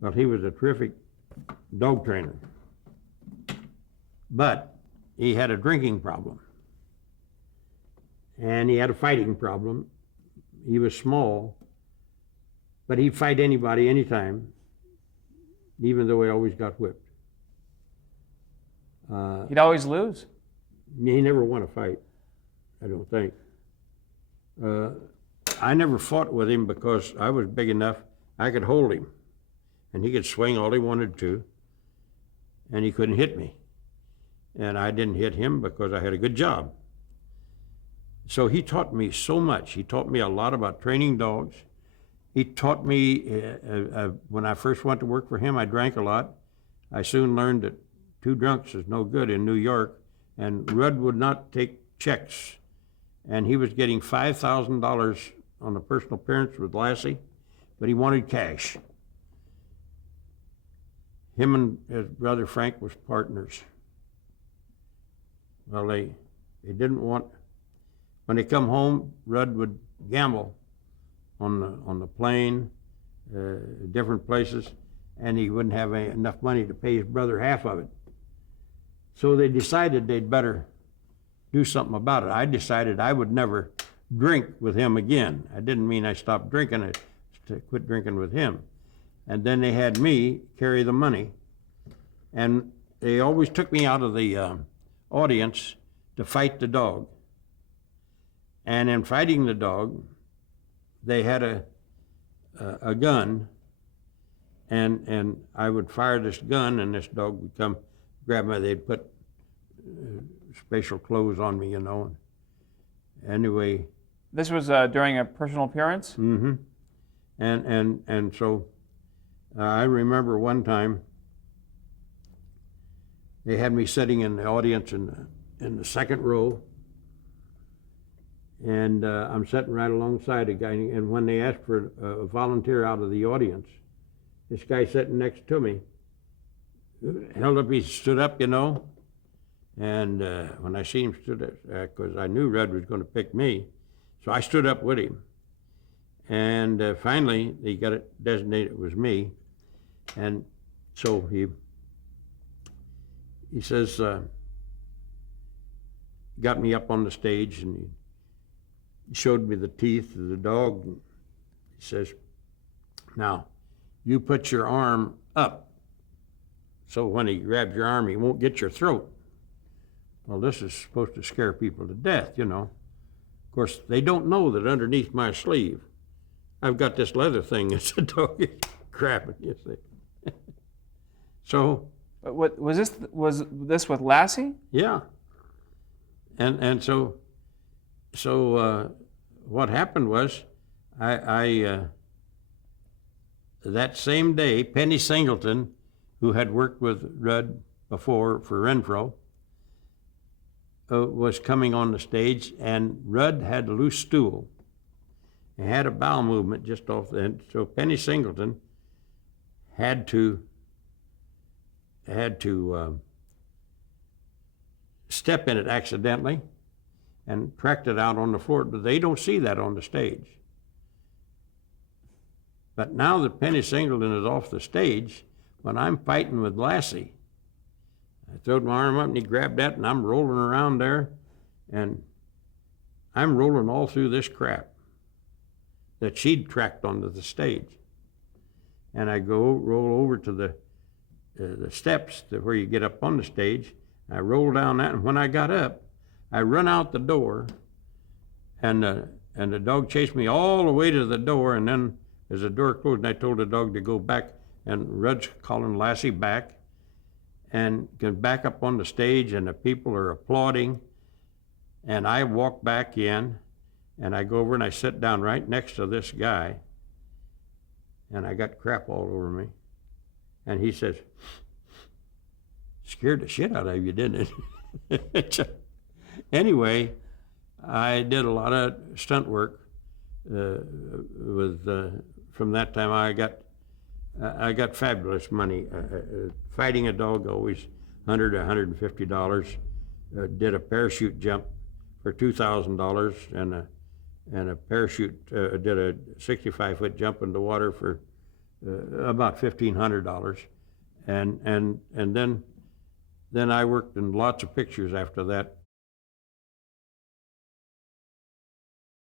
Well, he was a terrific dog trainer, but he had a drinking problem, and he had a fighting problem. He was small, but he'd fight anybody, anytime, even though he always got whipped. He'd always lose. He never won a fight, I don't think. I never fought with him because I was big enough I could hold him, and he could swing all he wanted to, and he couldn't hit me. And I didn't hit him because I had a good job. So he taught me so much. He taught me a lot about training dogs. He taught me, when I first went to work for him, I drank a lot. I soon learned that 2 drunks is no good in New York, and Rudd would not take checks. And he was getting $5,000 on a personal appearance with Lassie, but he wanted cash. Him and his brother Frank was partners. Well, they didn't want, when they come home, Rudd would gamble on the plane, different places, and he wouldn't have enough money to pay his brother half of it. So they decided they'd better do something about it. I decided I would never drink with him again. I didn't mean I stopped drinking, I quit drinking with him. And then they had me carry the money, and they always took me out of the audience to fight the dog. And in fighting the dog, they had a gun, and I would fire this gun, and this dog would come grab me. They'd put special clothes on me, you know. Anyway. This was during a personal appearance? Mm-hmm. And so I remember one time they had me sitting in the audience in the second row, and I'm sitting right alongside a guy, and when they asked for a volunteer out of the audience, this guy sitting next to me he stood up, you know, and when I seen him stood up, because I knew Rudd was going to pick me, so I stood up with him. And finally, he got it designated it was me, and so he says, got me up on the stage, and he showed me the teeth of the dog, and he says, now, you put your arm up, so when he grabs your arm, he won't get your throat. Well, this is supposed to scare people to death, you know. Of course, they don't know that underneath my sleeve, I've got this leather thing that's a dog is grabbing, you see. So. What was this with Lassie? Yeah. And so what happened was, I that same day, Penny Singleton, who had worked with Rudd before for Renfro, was coming on the stage, and Rudd had a loose stool. He had a bowel movement just off the end, so Penny Singleton had to step in it accidentally and cracked it out on the floor, but they don't see that on the stage. But now that Penny Singleton is off the stage, when I'm fighting with Lassie, I throwed my arm up and he grabbed that, and I'm rolling around there, and I'm rolling all through this crap that she'd tracked onto the stage. And I roll over to the steps to where you get up on the stage. I roll down that, and when I got up, I run out the door, and the dog chased me all the way to the door, and then as the door closed, I told the dog to go back, and Rudd's calling Lassie back, and can back up on the stage, and the people are applauding, and I walk back in, and I go over and I sit down right next to this guy, and I got crap all over me. And he says, scared the shit out of you, didn't it? Anyway, I did a lot of stunt work from that time. I got fabulous money. Fighting a dog, always $100 to $150. Did a parachute jump for $2,000, and a parachute, did a 65-foot jump in the water for about $1,500. And then I worked in lots of pictures after that.